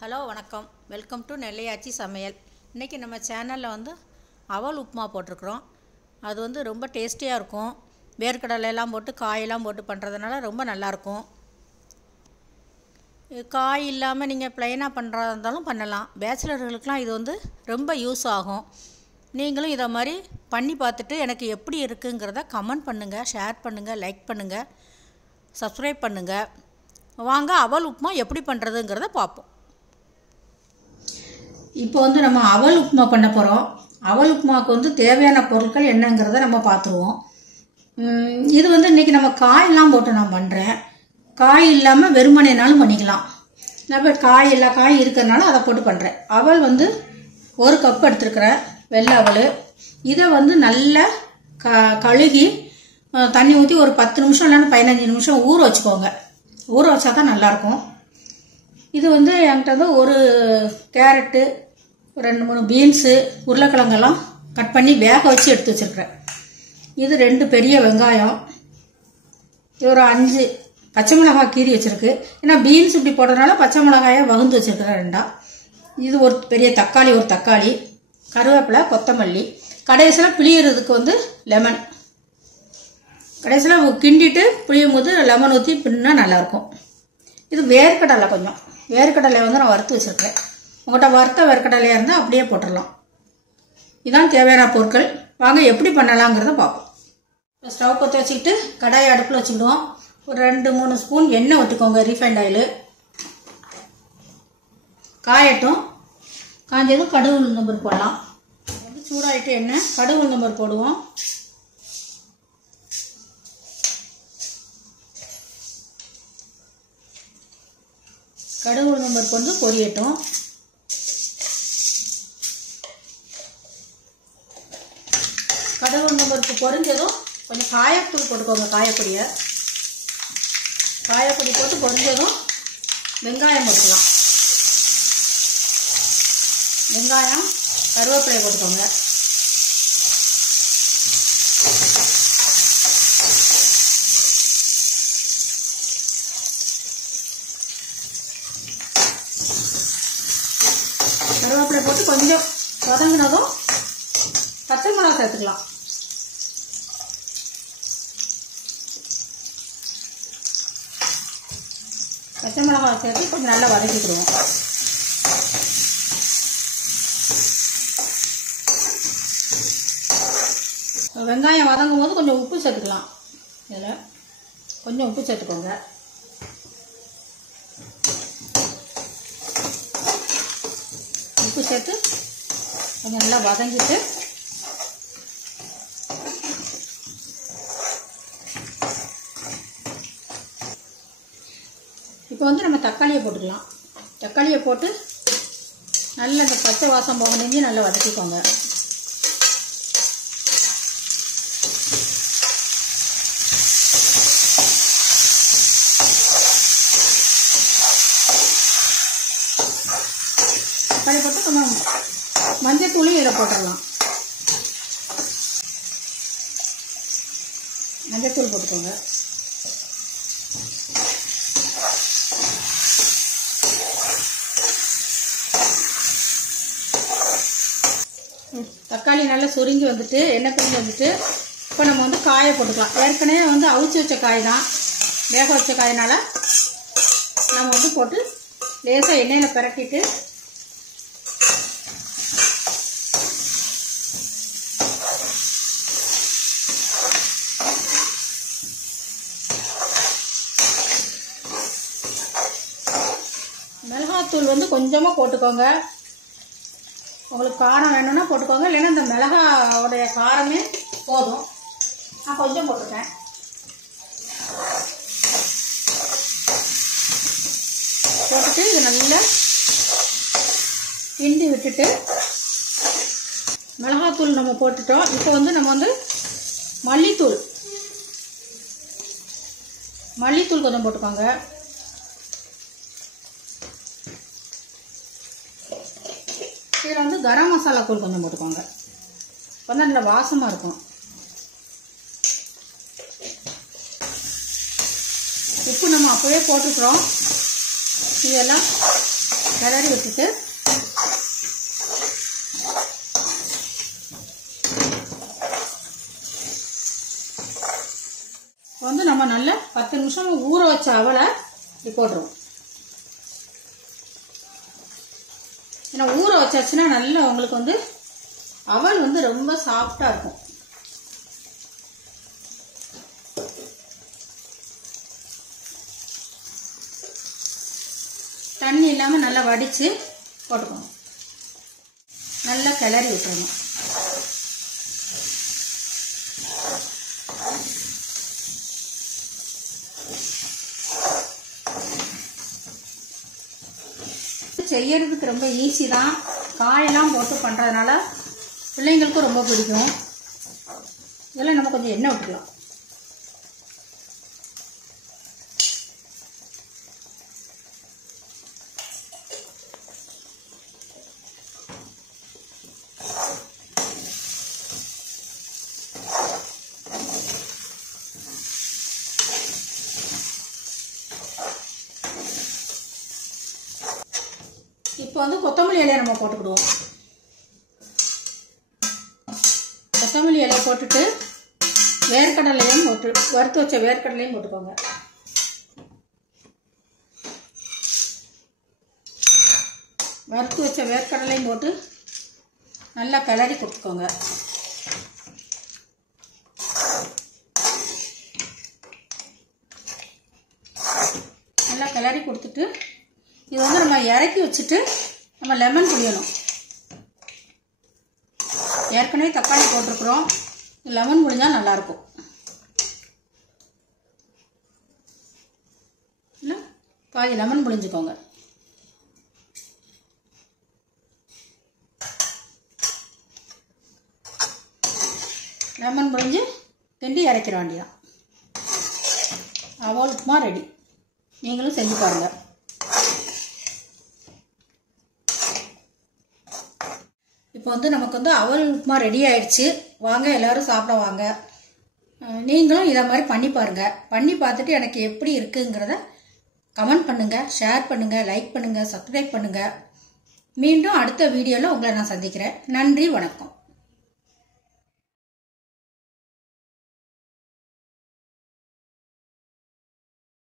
Hello வணக்கம். Welcome to Nellai AachiSamayal. இன்றைக்கி நம்ம சேனலில் வந்து அவல் உப்புமா போட்டிருக்குறோம். அது வந்து ரொம்ப டேஸ்டியாக இருக்கும். வேர்க்கடலையெல்லாம் போட்டு காயெல்லாம் போட்டு பண்ணுறதுனால ரொம்ப நல்லாயிருக்கும். காய் இல்லாமல் நீங்கள் ப்ளைனாக பண்ணுறதா இருந்தாலும் பண்ணலாம். பேச்சுலர்களுக்கெலாம் இது வந்து ரொம்ப யூஸ் ஆகும். நீங்களும் இதை மாதிரி பண்ணி பார்த்துட்டு எனக்கு எப்படி இருக்குங்கிறத கமெண்ட் பண்ணுங்கள், ஷேர் பண்ணுங்கள், லைக் பண்ணுங்கள், சப்ஸ்கிரைப் பண்ணுங்கள். வாங்க அவல் உப்புமா எப்படி பண்ணுறதுங்கிறத பார்ப்போம். இப்போ வந்து நம்ம அவல் உப்புமா பண்ண போகிறோம். அவல் உப்புமாவுக்கு வந்து தேவையான பொருட்கள் என்னங்கிறத நம்ம பார்த்துருவோம். இது வந்து இன்றைக்கி நம்ம காயெல்லாம் போட்டு நான் பண்ணுறேன். காய் இல்லாமல் வெறுமனைனாலும் பண்ணிக்கலாம். நம்ம காய் எல்லா காய் இருக்கிறதுனால அதை போட்டு பண்ணுறேன். அவல் வந்து 1 கப் எடுத்துருக்கிறேன், வெள்ளை அவல். இதை வந்து நல்லா கழுகி தண்ணி ஊற்றி ஒரு 10 நிமிஷம் இல்லைன்னா 15 நிமிஷம் ஊற வச்சுக்கோங்க. ஊற வச்சா தான் நல்லாயிருக்கும். இது வந்து என்கிட்ட வந்து ஒரு கேரட்டு, 2-3 பீன்ஸு, உருளைக்கிழங்கெல்லாம் கட் பண்ணி வேக வச்சு எடுத்து வச்சுருக்கிறேன். இது 2 பெரிய வெங்காயம், ஒரு 5 பச்சை மிளகாய் கீரி வச்சுருக்கு. ஏன்னா பீன்ஸ் இப்படி போடுறதுனால பச்சை மிளகாயை வகுந்து வச்சுருக்கிறேன் 2. இது ஒரு பெரிய தக்காளி, ஒரு தக்காளி, கருவேப்பிலை, கொத்தமல்லி. கடைசியில் பிழியறதுக்கு வந்து லெமன். கடைசியில் கிண்டிட்டு பிழியும் போது லெமன் ஊற்றி பின்னா நல்லாயிருக்கும். இது வேர்க்கடலை, கொஞ்சம் வேர்க்கடலை வந்து நான் வறுத்து வச்சுருக்கேன். உங்கள்கிட்ட வறுத்த வேர்க்கடலையாக இருந்தால் அப்படியே போட்டுடலாம். இதான் தேவையான பொருட்கள். வாங்க எப்படி பண்ணலாங்கிறத பார்ப்போம். ஸ்டவ் பற்ற வச்சுக்கிட்டு கடாயை அடுப்பில் வச்சுக்கிடுவோம். ஒரு 2-3 ஸ்பூன் எண்ணெய் ஊற்றிக்கோங்க, ரீஃபைண்ட் ஆயில். காயட்டும். காஞ்சதும் கடுகு உளுந்தம்பருப்பு போடலாம். வந்து சூடாகிட்டு எண்ணெய், கடுகு உளுந்தம்பருப்பு போடுவோம். கடுகு உளுந்தம்பருப்பு வந்து பொரியட்டும். கடுகு உளுந்தம்பருப்பு பொரிஞ்சதும் கொஞ்சம் காயத்தூள் போட்டுக்கோங்க, காயப்பொடியை. காயப்பொடி போட்டு பொரிஞ்சதும் வெங்காயம் போட்டுக்கலாம். வெங்காயம், கருவேப்பிலை போட்டுக்கோங்க. கருவேப்பிலை போட்டு கொஞ்சம் வதங்கினதும் பச்சை மிளகாய் சேர்த்துக்கலாம். பச்சை மிளகாய் சேர்த்து கொஞ்சம் நல்லா வதக்கிக்கிடுவோம். வெங்காயம் வதங்கும் போது கொஞ்சம் உப்பு சேர்த்துக்கலாம். இதில் கொஞ்சம் உப்பு சேர்த்துக்கோங்க. உப்பு சேர்த்து கொஞ்சம் நல்லா வதங்கிட்டு இப்போ வந்து நம்ம தக்காளியை போட்டுக்கலாம். தக்காளியை போட்டு நல்லா இந்த பச்சை வாசம் போக நெஞ்சு நல்லா வதக்கிக்கோங்க. தக்காளி போட்டு கொஞ்சம் மஞ்சள் தூளையும் இதில் போட்டுடலாம். மஞ்சள் தூள் போட்டுக்கோங்க. தக்காளி நல்லா சுருங்கி வந்துட்டு, எண்ணெய் பிரிஞ்சு வந்துட்டு, இப்போ நம்ம வந்து காயை போட்டுக்கலாம். ஏற்கனவே வந்து அவிச்சு வச்ச காய் தான், வேக வச்ச காயினால நம்ம வந்து போட்டு லேசாக எண்ணெயில் பிரட்டிட்டு மிளகாத்தூள் வந்து கொஞ்சமாக போட்டுக்கோங்க. உங்களுக்கு காரம் வேணும்னா போட்டுக்கோங்க, இல்லைன்னா இந்த மிளகாவுடைய காரமே போதும். நான் கொஞ்சம் போட்டுருக்கேன். போட்டுட்டு இது நல்லா கிண்டி விட்டுட்டு மிளகாத்தூள் நம்ம போட்டுட்டோம். இப்போ வந்து நம்ம வந்து மல்லித்தூள் கொஞ்சம் போட்டுக்கோங்க. இதில் வந்து கரம் மசாலா தூள் கொஞ்சம் போட்டுக்கோங்க. வந்து நல்ல வாசமாக இருக்கும். உப்பு நம்ம அப்போவே போட்டுக்கிறோம். இதெல்லாம் கிளறி விட்டுட்டு வந்து நம்ம நல்ல 10 நிமிஷம் ஊற வச்ச அவலை போட்டுருவோம். ஏன்னா ஊற வச்சாச்சுன்னா நல்லா உங்களுக்கு வந்து அவல் வந்து ரொம்ப சாஃப்டா இருக்கும். தண்ணி இல்லாம நல்லா வடிச்சு போட்டுக்கணும். நல்லா கிளறி விட்டுறணும். செய்யறதுக்கு ரொம்ப ஈஸி தான். காயெல்லாம் போட்டு பண்றதுனால பிள்ளைங்களுக்கும் ரொம்ப பிடிக்கும். இதெல்லாம் நம்ம கொஞ்சம் எண்ணெய் விட்டுக்கலாம். இப்போ வந்து கொத்தமல்லி இலையை நம்ம போட்டுக்கிடுவோம். கொத்தமல்லி இலையை போட்டுட்டு வேர்க்கடலையும் போட்டு வறுத்து வச்ச வேர்க்கடலையும் போட்டுக்கோங்க. வறுத்து வச்ச வேர்க்கடலையும் போட்டு நல்லா கிளறி கொடுத்துக்கோங்க. நல்லா கிளறி கொடுத்துட்டு இது வந்து நம்ம இறக்கி வச்சுட்டு நம்ம லெமன் புளியணும். ஏற்கனவே தக்காளி போட்டிருக்கிறோம். லெமன் புளிஞ்சா நல்லா இருக்கும். இல்லை பாதி லெமன் புளிஞ்சுக்கோங்க. லெமன் புளிஞ்சு கிண்டி இறக்கிற வேண்டியதான். அவல் உப்புமா ரெடி. நீங்களும் செஞ்சு பாருங்க. இப்போ வந்து நமக்கு வந்து அவல் உப்புமா ரெடி ஆயிடுச்சு. வாங்க எல்லாரும் சாப்பிட வாங்க. நீங்களும் இதை மாதிரி பண்ணி பாருங்க. பண்ணி பார்த்துட்டு எனக்கு எப்படி இருக்குங்கிறத கமெண்ட் பண்ணுங்க, ஷேர் பண்ணுங்க, லைக் பண்ணுங்க, சப்ஸ்கிரைப் பண்ணுங்க. மீண்டும் அடுத்த வீடியோவில் உங்களை நான் சந்திக்கிறேன். நன்றி, வணக்கம்.